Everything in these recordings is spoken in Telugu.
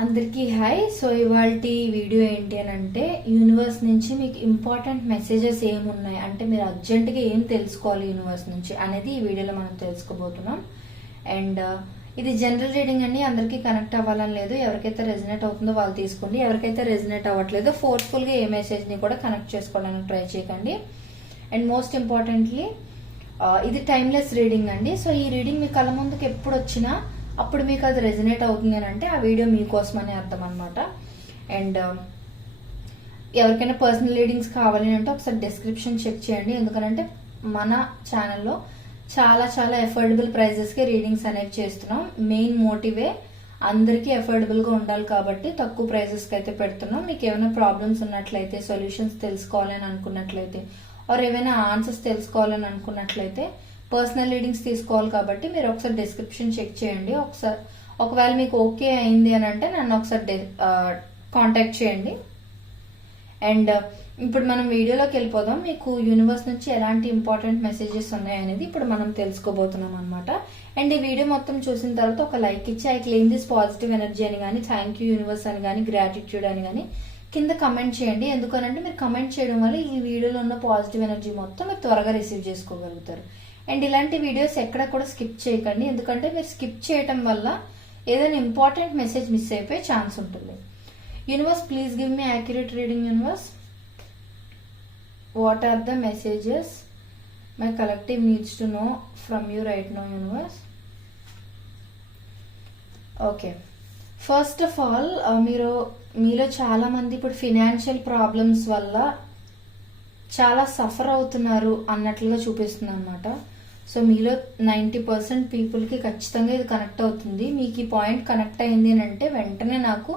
అందరికీ హాయ్. సో ఇవాల్టి వీడియో ఏంటి అని అంటే యూనివర్స్ నుంచి మీకు ఇంపార్టెంట్ మెసేజెస్ ఏమున్నాయి అంటే మీరు అర్జెంటుగా ఏం తెలుసుకోవాలి యూనివర్స్ నుంచి అనేది ఈ వీడియోలో మనం తెలుసుకోబోతున్నాం. అండ్ ఇది జనరల్ రీడింగ్ అండి, అందరికీ కనెక్ట్ అవ్వాలని లేదు. ఎవరికైతే రెజినేట్ అవుతుందో వాళ్ళు తీసుకోండి, ఎవరికైతే రెజినేట్ అవ్వట్లేదో ఫోర్స్ఫుల్గా ఏ మెసేజ్ని కూడా కనెక్ట్ చేసుకోవడానికి ట్రై చేయకండి. అండ్ మోస్ట్ ఇంపార్టెంట్లీ ఇది టైమ్లెస్ రీడింగ్ అండి. సో ఈ రీడింగ్ మీ కళ్ళ ముందుకు ఎప్పుడు వచ్చినా అప్పుడు మీకు అది రెజినేట్ అవుతుంది అని అంటే ఆ వీడియో మీకోసమని అర్థం అనమాట. అండ్ ఎవరికైనా పర్సనల్ రీడింగ్స్ కావాలి అంటే ఒకసారి డిస్క్రిప్షన్ చెక్ చేయండి, ఎందుకంటే మన ఛానల్లో చాలా చాలా ఎఫోర్డబుల్ ప్రైజెస్కి రీడింగ్స్ అనేవి చేస్తున్నాం. మెయిన్ మోటివే అందరికీ ఎఫోర్డబుల్గా ఉండాలి కాబట్టి తక్కువ ప్రైజెస్కి అయితే పెడుతున్నాం. మీకు ఏమైనా ప్రాబ్లమ్స్ ఉన్నట్లయితే, సొల్యూషన్స్ తెలుసుకోవాలని అనుకున్నట్లయితే, ఆర్ ఏమైనా ఆన్సర్స్ తెలుసుకోవాలని అనుకున్నట్లయితే పర్సనల్ రీడింగ్స్ తీసుకోవాలి కాబట్టి మీరు ఒకసారి డిస్క్రిప్షన్ చెక్ చేయండి. ఒకవేళ మీకు ఓకే అయింది అని అంటే నన్ను ఒకసారి కాంటాక్ట్ చేయండి. అండ్ ఇప్పుడు మనం వీడియోలోకి వెళ్ళిపోదాం. మీకు యూనివర్స్ నుంచి ఎలాంటి ఇంపార్టెంట్ మెసేజెస్ ఉన్నాయనేది ఇప్పుడు మనం తెలుసుకోబోతున్నాం అనమాట. అండ్ ఈ వీడియో మొత్తం చూసిన తర్వాత ఒక లైక్ ఇచ్చి I claim this positive energy అని కానీ, థ్యాంక్ యూ యూనివర్స్ అని కానీ, గ్రాటిట్యూడ్ అని కానీ కింద కమెంట్ చేయండి. ఎందుకనంటే మీరు కమెంట్ చేయడం వల్ల ఈ వీడియోలో ఉన్న పాజిటివ్ ఎనర్జీ మొత్తం మీరు త్వరగా రిసీవ్ చేసుకోగలుగుతారు. అండ్ ఇలాంటి వీడియోస్ ఎక్కడ కూడా స్కిప్ చేయకండి, ఎందుకంటే మీరు స్కిప్ చేయటం వల్ల ఏదైనా ఇంపార్టెంట్ మెసేజ్ మిస్ అయిపోయే ఛాన్స్ ఉంటుంది. Universe please give me accurate reading. Universe, what are the messages my collective needs to know from you right now universe? Okay, first of all మీలో చాలా మంది ఇప్పుడు ఫినాన్షియల్ ప్రాబ్లమ్స్ వల్ల చాలా సఫర్ అవుతున్నారు అన్నట్లుగా చూపిస్తుంది అనమాట. సో మీలో 90% పీపుల్కి ఖచ్చితంగా ఇది కనెక్ట్ అవుతుంది. మీకు ఈ పాయింట్ కనెక్ట్ అయింది అని అంటే వెంటనే నాకు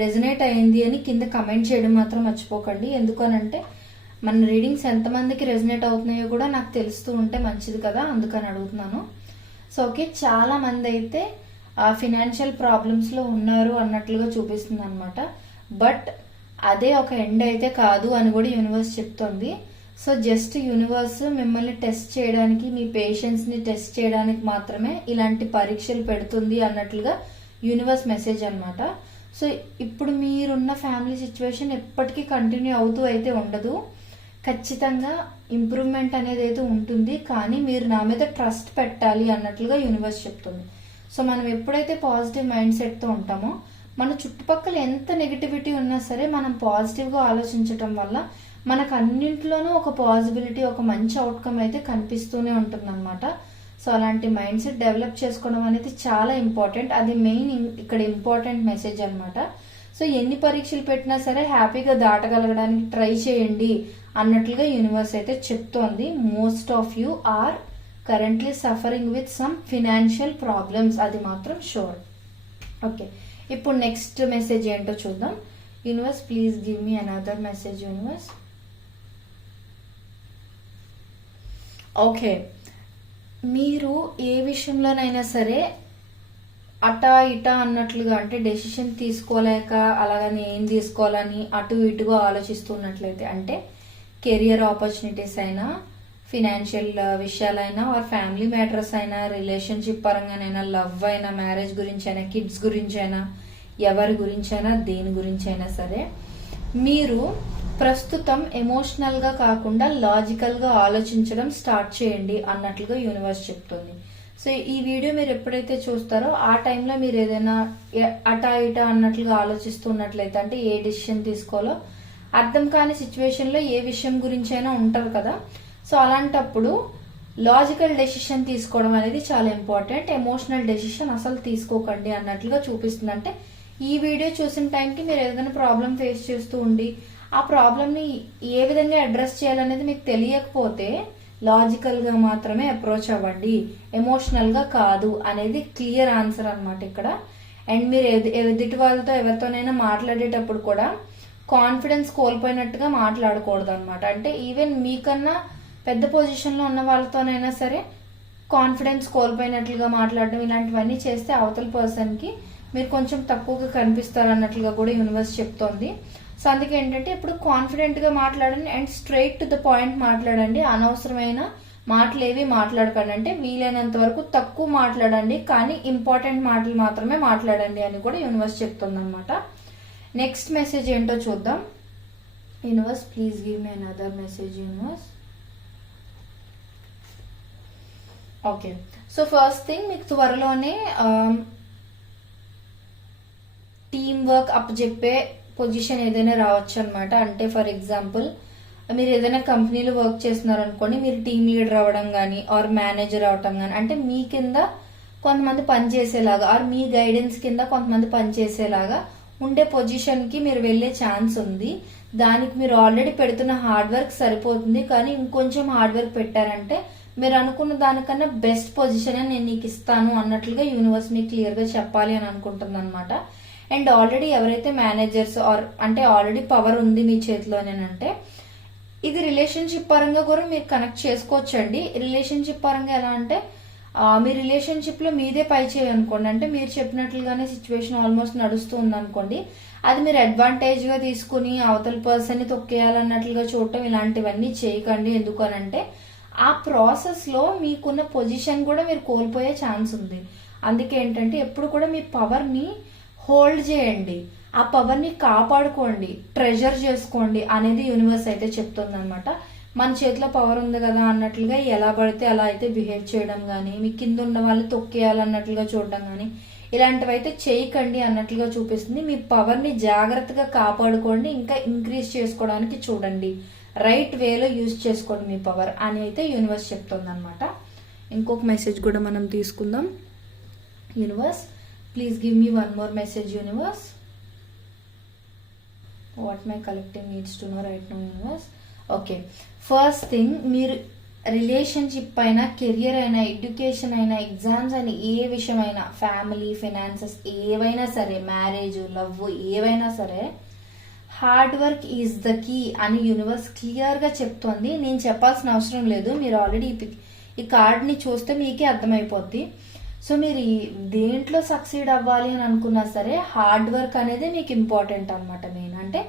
రెజనేట్ అయింది అని కింద కమెంట్ చేయడం మాత్రం మర్చిపోకండి. ఎందుకనంటే మన రీడింగ్స్ ఎంతమందికి రెజనేట్ అవుతున్నాయో కూడా నాకు తెలుస్తూ ఉంటే మంచిది కదా, అందుకని అడుగుతున్నాను. సో ఓకే, చాలా మంది అయితే ఫినాన్షియల్ ప్రాబ్లమ్స్లో ఉన్నారు అన్నట్లుగా చూపిస్తుంది అనమాట. బట్ అదే ఒక ఎండ్ అయితే కాదు అని కూడా యూనివర్స్ చెప్తోంది. సో జస్ట్ యూనివర్స్ మిమ్మల్ని టెస్ట్ చేయడానికి, మీ పేషెన్స్ ని టెస్ట్ చేయడానికి మాత్రమే ఇలాంటి పరీక్షలు పెడుతుంది అన్నట్లుగా యూనివర్స్ మెసేజ్ అనమాట. సో ఇప్పుడు మీరున్న ఫ్యామిలీ సిచ్యువేషన్ ఎప్పటికీ కంటిన్యూ అవుతూ అయితే ఉండదు, ఖచ్చితంగా ఇంప్రూవ్మెంట్ అనేది అయితే ఉంటుంది. కానీ మీరు నా మీద ట్రస్ట్ పెట్టాలి అన్నట్లుగా యూనివర్స్ చెప్తుంది. సో మనం ఎప్పుడైతే పాజిటివ్ మైండ్ సెట్తో ఉంటామో మన చుట్టుపక్కల ఎంత నెగిటివిటీ ఉన్నా సరే మనం పాజిటివ్గా ఆలోచించటం వల్ల మనకు అన్నింటిలోనూ ఒక పాజిబిలిటీ, ఒక మంచి అవుట్కమ్ అయితే కనిపిస్తూనే ఉంటుందన్నమాట. సో అలాంటి మైండ్ సెట్ డెవలప్ చేసుకోవడం అనేది చాలా ఇంపార్టెంట్. అది మెయిన్ ఇక్కడ ఇంపార్టెంట్ మెసేజ్ అనమాట. సో ఎన్ని పరీక్షలు పెట్టినా సరే హ్యాపీగా దాటగలగడానికి ట్రై చేయండి అన్నట్లుగా యూనివర్స్ అయితే చెప్తోంది. Most of you are currently suffering with some financial problems, అది మాత్రం షూర్. ఓకే, ఇప్పుడు నెక్స్ట్ మెసేజ్ ఏంటో చూద్దాం. Universe please give me another message. Universe, okay, మీరు ఏ విషయంలోనైనా సరే అటా ఇటా అన్నట్లుగా అంటే డెసిషన్ తీసుకోలేక అలాగని ఏం తీసుకోవాలని అటు ఇటుగా ఆలోచిస్తున్నట్లయితే, అంటే కెరియర్ ఆపర్చునిటీస్ అయినా, ఫినాన్షియల్ విషయాలైనా, ఆర్ ఫ్యామిలీ మ్యాటర్స్ అయినా, రిలేషన్షిప్ పరంగానైనా, లవ్ అయినా, మ్యారేజ్ గురించి అయినా, కిడ్స్ గురించి అయినా, ఎవరి గురించి అయినా, దేని గురించి అయినా సరే మీరు ప్రస్తుతం ఎమోషనల్ గా కాకుండా లాజికల్ గా ఆలోచించడం స్టార్ట్ చేయండి అన్నట్లుగా యూనివర్స్ చెప్తుంది. సో ఈ వీడియో మీరు ఎప్పుడైతే చూస్తారో ఆ టైంలో మీరు ఏదైనా అటా ఇటా అన్నట్లుగా ఆలోచిస్తున్నట్లయితే, అంటే ఏ డిసిషన్ తీసుకోవాలో అర్థం కాని సిచ్యువేషన్ లో ఏ విషయం గురించి అయినా ఉంటారు కదా, సో అలాంటప్పుడు లాజికల్ డెసిషన్ తీసుకోవడం అనేది చాలా ఇంపార్టెంట్. ఎమోషనల్ డెసిషన్ అసలు తీసుకోకండి అన్నట్లుగా చూపిస్తుంది. అంటే ఈ వీడియో చూసిన టైంకి మీరు ఏదైనా ప్రాబ్లం ఫేస్ చేస్తూ ఉండి ఆ ప్రాబ్లమ్ని ఏ విధంగా అడ్రస్ చేయాలనేది మీకు తెలియకపోతే లాజికల్ గా మాత్రమే అప్రోచ్ అవ్వండి, ఎమోషనల్ గా కాదు అనేది క్లియర్ ఆన్సర్ అనమాట ఇక్కడ. అండ్ మీరు ఎదుటి వాళ్ళతో ఎవరితోనైనా మాట్లాడేటప్పుడు కూడా కాన్ఫిడెన్స్ కోల్పోయినట్టుగా మాట్లాడకూడదు అనమాట. అంటే ఈవెన్ మీకన్నా పెద్ద పొజిషన్లో ఉన్న వాళ్ళతోనైనా సరే కాన్ఫిడెన్స్ కోల్పోయినట్లుగా మాట్లాడడం, ఇలాంటివన్నీ చేస్తే అవతల పర్సన్కి మీరు కొంచెం తక్కువగా కనిపిస్తారు అన్నట్లుగా కూడా యూనివర్స్ చెప్తోంది. సో అందుకే ఏంటంటే ఇప్పుడు కాన్ఫిడెంట్గా మాట్లాడండి and straight to the point మాట్లాడండి. అనవసరమైన మాటలు ఏవి మాట్లాడకండి, అంటే వీలైనంత వరకు తక్కువ మాట్లాడండి, కానీ ఇంపార్టెంట్ మాటలు మాత్రమే మాట్లాడండి అని కూడా యూనివర్స్ చెప్తుంది అనమాట. నెక్స్ట్ మెసేజ్ ఏంటో చూద్దాం. Universe please give me another message universe. Okay, so first thing మీకు త్వరలోనే టీమ్ వర్క్ అప్ చెప్పే పొజిషన్ ఏదైనా రావచ్చు అనమాట. అంటే ఫర్ ఎగ్జాంపుల్ మీరు ఏదైనా కంపెనీలో వర్క్ చేస్తున్నారు అనుకోండి, మీరు టీమ్ లీడర్ అవ్వడం కానీ ఆర్ మేనేజర్ అవడం కానీ, అంటే మీ కింద కొంతమంది పనిచేసేలాగా ఆర్ మీ గైడెన్స్ కింద కొంతమంది పనిచేసేలాగా ఉండే పొజిషన్ కి మీరు వెళ్లే ఛాన్స్ ఉంది. దానికి మీరు ఆల్రెడీ పెడుతున్న హార్డ్ వర్క్ సరిపోతుంది, కానీ ఇంకొంచెం హార్డ్ వర్క్ పెట్టారంటే మీరు అనుకున్న దానికన్నా బెస్ట్ పొజిషన్ నేను నీకు ఇస్తాను అన్నట్లుగా యూనివర్స్ మీకు క్లియర్ గా చెప్పాలి అని అనుకుంటుంది అనమాట. అండ్ ఆల్రెడీ ఎవరైతే మేనేజర్స్ ఆర్ అంటే ఆల్రెడీ పవర్ ఉంది మీ చేతిలోనేనంటే, ఇది రిలేషన్షిప్ పరంగా కూడా మీరు కనెక్ట్ చేసుకోవచ్చండి. రిలేషన్షిప్ పరంగా ఎలా అంటే మీ రిలేషన్షిప్ లో మీదే పై చేయనుకోండి, అంటే మీరు చెప్పినట్లుగానే సిచ్యువేషన్ ఆల్మోస్ట్ నడుస్తూ ఉందనుకోండి, అది మీరు అడ్వాంటేజ్ గా తీసుకుని అవతల పర్సన్ ని తొక్కేయాలన్నట్లుగా చూడటం ఇలాంటివన్నీ చేయకండి. ఎందుకనంటే ఆ ప్రాసెస్ లో మీకున్న పొజిషన్ కూడా మీరు కోల్పోయే ఛాన్స్ ఉంది. అందుకే ఏంటంటే ఎప్పుడు కూడా మీ పవర్ ని హోల్డ్ చేయండి, ఆ పవర్ ని కాపాడుకోండి, ట్రెజర్ చేసుకోండి అనేది యూనివర్స్ అయితే చెప్తుంది అనమాట. మన చేతిలో పవర్ ఉంది కదా అన్నట్లుగా ఎలా పడితే అలా అయితే బిహేవ్ చేయడం కానీ, మీ కింద ఉన్న వాళ్ళు తొక్కేయాలన్నట్లుగా చూడడం కానీ ఇలాంటివి అయితే చేయకండి అన్నట్లుగా చూపిస్తుంది. మీ పవర్ ని జాగ్రత్తగా కాపాడుకోండి, ఇంకా ఇంక్రీజ్ చేసుకోవడానికి చూడండి, రైట్ వేలో యూజ్ చేసుకోండి మీ పవర్ అని అయితే యూనివర్స్ చెప్తుంది అనమాట. ఇంకొక మెసేజ్ కూడా మనం తీసుకుందాం. Universe please give me one more message universe. What my collective needs to no right now universe. Okay, first thing మీరు రిలేషన్షిప్ అయినా, కెరియర్ అయినా, ఎడ్యుకేషన్ అయినా, ఎగ్జామ్స్ అయినా, ఏ విషయమైనా, ఫ్యామిలీ, ఫైనాన్సెస్ ఏవైనా సరే, మ్యారేజ్, లవ్ ఏవైనా సరే, hard work is the key అని యూనివర్స్ క్లియర్ గా చెప్తోంది. నేను చెప్పాల్సిన అవసరం లేదు, మీరు ఆల్రెడీ ఈ కార్డ్ ని చూస్తే మీకే అర్థమైపోద్ది. సో మీరు దేంట్లో సక్సీడ్ అవ్వాలి అని అనుకున్నా సరే హార్డ్ వర్క్ అనేది మీకు ఇంపార్టెంట్ అనమాట. మెయిన్ అంటే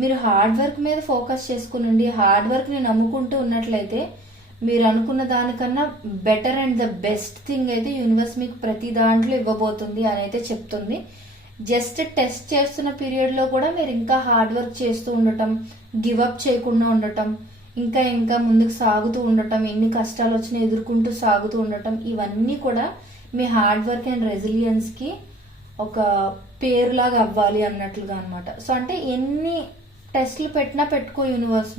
మీరు హార్డ్ వర్క్ మీద ఫోకస్ చేసుకునండి, హార్డ్ వర్క్ ని నమ్ముకుంటూ ఉన్నట్లయితే మీరు అనుకున్న దానికన్నా better and the best thing అయితే యూనివర్స్ మీకు ప్రతి దాంట్లో ఇవ్వబోతుంది అని అయితే చెప్తుంది. జస్ట్ టెస్ట్ చేస్తున్న పీరియడ్ లో కూడా మీరు ఇంకా హార్డ్ వర్క్ చేస్తూ ఉండటం, గివ్ అప్ చేయకుండా ఉండటం, ఇంకా ఇంకా ముందుకు సాగుతూ ఉండటం, ఎన్ని కష్టాలు వచ్చినా ఎదుర్కొంటూ సాగుతూ ఉండటం, ఇవన్నీ కూడా మీ హార్డ్ వర్క్ అండ్ రెసిలియన్స్ కి ఒక పేరులాగా అవ్వాలి అన్నట్లుగా అనమాట. సో అంటే ఎన్ని టెస్ట్లు పెట్టినా పెట్టుకో యూనివర్స్,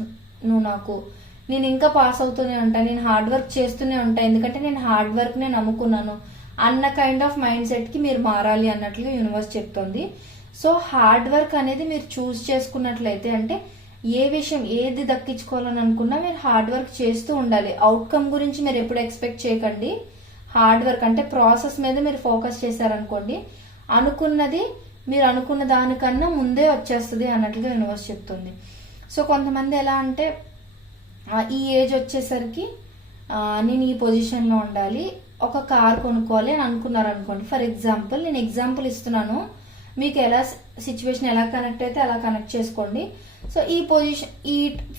నువ్వు నాకు నేను ఇంకా పాస్ అవుతూనే ఉంటా, నేను హార్డ్ వర్క్ చేస్తూనే ఉంటా, ఎందుకంటే నేను హార్డ్ వర్క్ నే నమ్ముకున్నాను అన్న కైండ్ ఆఫ్ మైండ్ సెట్ కి మీరు మారాలి అన్నట్లుగా యూనివర్స్ చెప్తుంది. సో హార్డ్ వర్క్ అనేది మీరు చూస్ చేసుకున్నట్లయితే, అంటే ఏ విషయం ఏది దక్కించుకోవాలని అనుకున్నా మీరు హార్డ్ వర్క్ చేస్తూ ఉండాలి. అవుట్కమ్ గురించి మీరు ఎప్పుడు ఎక్స్పెక్ట్ చేయకండి. హార్డ్ వర్క్ అంటే ప్రాసెస్ మీద మీరు ఫోకస్ చేశారనుకోండి, అనుకున్నది మీరు అనుకున్న దానికన్నా ముందే వచ్చేస్తుంది అన్నట్లుగా యూనివర్స్ చెప్తుంది. సో కొంతమంది ఎలా అంటే ఈ ఏజ్ వచ్చేసరికి నేను ఈ పొజిషన్ లో ఉండాలి, ఒక కార్ కొనుక్కోవాలి అని అనుకున్నారు అనుకోండి. ఫర్ ఎగ్జాంపుల్ నేను ఎగ్జాంపుల్ ఇస్తున్నాను, మీకు ఎలా సిచ్యువేషన్ ఎలా కనెక్ట్ అయితే అలా కనెక్ట్ చేసుకోండి. సో ఈ position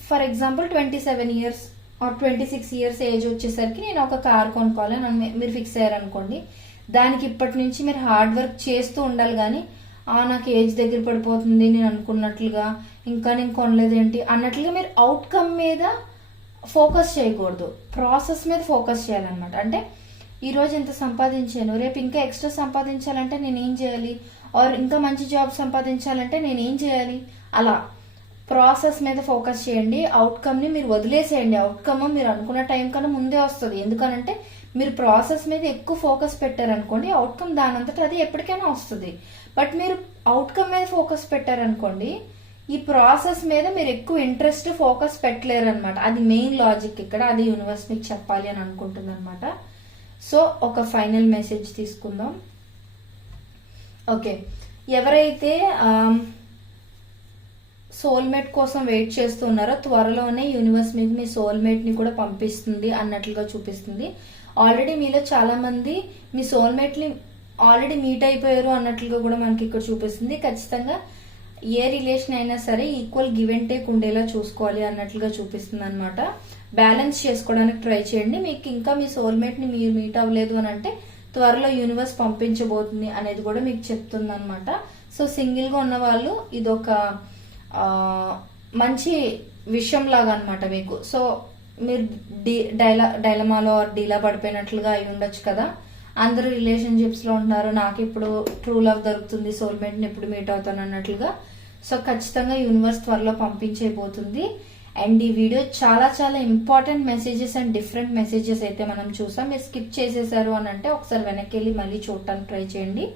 for example 27 years or 26 years age వచ్చేసరికి నేను ఒక కార్ కొనుక్కోవాలి అని మీరు ఫిక్స్ అయ్యారనుకోండి. దానికి ఇప్పటి నుంచి మీరు హార్డ్ వర్క్ చేస్తూ ఉండాలి, కానీ నాకు ఏజ్ దగ్గర పడిపోతుంది నేను అనుకున్నట్లుగా, ఇంకా నేను కొనలేదేంటి అన్నట్లుగా మీరు అవుట్కమ్ మీద ఫోకస్ చేయకూడదు, ప్రాసెస్ మీద ఫోకస్ చేయాలన్నమాట. అంటే ఈ రోజు ఇంత సంపాదించాను, రేపు ఇంకా ఎక్స్ట్రా సంపాదించాలంటే నేను ఏం చేయాలి, ఆర్ ఇంకా మంచి జాబ్ సంపాదించాలంటే నేను ఏం చేయాలి, అలా ప్రాసెస్ మీద ఫోకస్ చేయండి. అవుట్కమ్ ని మీరు వదిలేసేయండి. అవుట్కమ్ మీరు అనుకున్న టైం కన్నా ముందే వస్తుంది. ఎందుకనంటే మీరు ప్రాసెస్ మీద ఎక్కువ ఫోకస్ పెట్టారనుకోండి, అవుట్కమ్ దానంతటా అది ఎప్పటికైనా వస్తుంది. బట్ మీరు అవుట్కమ్ మీద ఫోకస్ పెట్టారనుకోండి, ఈ ప్రాసెస్ మీద మీరు ఎక్కువ ఇంట్రెస్ట్ ఫోకస్ పెట్టలేరు అనమాట. అది మెయిన్ లాజిక్ ఇక్కడ, అది యూనివర్స్ మీకు చెప్పాలి అని అనుకుంటుంది అనమాట. సో ఒక ఫైనల్ మెసేజ్ తీసుకుందాం. ఓకే, ఎవరైతే సోల్మేట్ కోసం వెయిట్ చేస్తూ ఉన్నారో త్వరలోనే యూనివర్స్ మీకు మీ సోల్మేట్ ని కూడా పంపిస్తుంది అన్నట్లుగా చూపిస్తుంది. ఆల్రెడీ మీలో చాలా మంది మీ సోల్మేట్ ని ఆల్రెడీ మీట్ అయిపోయారు అన్నట్లుగా కూడా మనకి ఇక్కడ చూపిస్తుంది. ఖచ్చితంగా ఏ రిలేషన్ అయినా సరే ఈక్వల్ గివ్ అండ్ టేక్ ఉండేలా చూసుకోవాలి అన్నట్లుగా చూపిస్తుంది అనమాట. బ్యాలెన్స్ చేసుకోవడానికి ట్రై చేయండి. మీకు ఇంకా మీ సోల్మేట్ ని మీరు మీట్ అవ్వలేదు అని అంటే త్వరలో యూనివర్స్ పంపించబోతుంది అనేది కూడా మీకు చెప్తుంది అనమాట. సో సింగిల్ గా ఉన్న వాళ్ళు ఇదొక మంచి విషయం లాగా అనమాట మీకు. సో మీరు డైలమాలో డీలా పడిపోయినట్లుగా అయి ఉండొచ్చు కదా. అందరూ రిలేషన్షిప్స్ లో ఉంటున్నారు, నాకు ఇప్పుడు ట్రూ లవ్ దొరుకుతుంది, సోల్మేట్ ని ఎప్పుడు మీట్ అవుతాను అన్నట్లుగా. సో ఖచ్చితంగా యూనివర్స్ త్వరలో పంపించబోతుంది. అండ్ ఈ వీడియో చాలా చాలా important messages and different messages అయితే మనం చూసాం. మీరు స్కిప్ చేసేసారు అని అంటే ఒకసారి వెనక్కి వెళ్ళి మళ్ళీ చూడటానికి ట్రై చేయండి.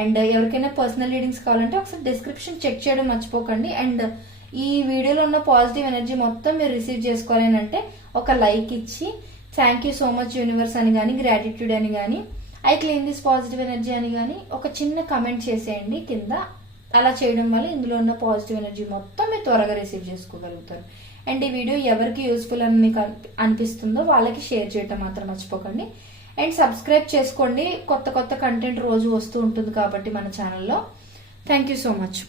అండ్ ఎవరికైనా పర్సనల్ రీడింగ్స్ కావాలంటే ఒకసారి డిస్క్రిప్షన్ చెక్ చేయడం మర్చిపోకండి. అండ్ ఈ వీడియోలో ఉన్న పాజిటివ్ ఎనర్జీ మొత్తం మీరు రిసీవ్ చేసుకోవాలి అంటే ఒక లైక్ ఇచ్చి thank you so much universe అని కానీ, గ్రాటిట్యూడ్ అని కానీ, I claim this positive energy అని కానీ ఒక చిన్న కమెంట్ చేసేయండి కింద. అలా చేయడం వల్ల ఇందులో ఉన్న పాజిటివ్ ఎనర్జీ మొత్తం మీరు త్వరగా రిసీవ్ చేసుకోగలుగుతారు. అండ్ ఈ వీడియో ఎవరికి యూస్ఫుల్ అని మీకు అనిపిస్తుందో వాళ్ళకి షేర్ చేయటం మాత్రం మర్చిపోకండి. అండ్ సబ్స్క్రైబ్ చేసుకోండి, కొత్త కొత్త కంటెంట్ రోజు వస్తూ ఉంటుంది కాబట్టి మన ఛానల్లో. Thank you so much.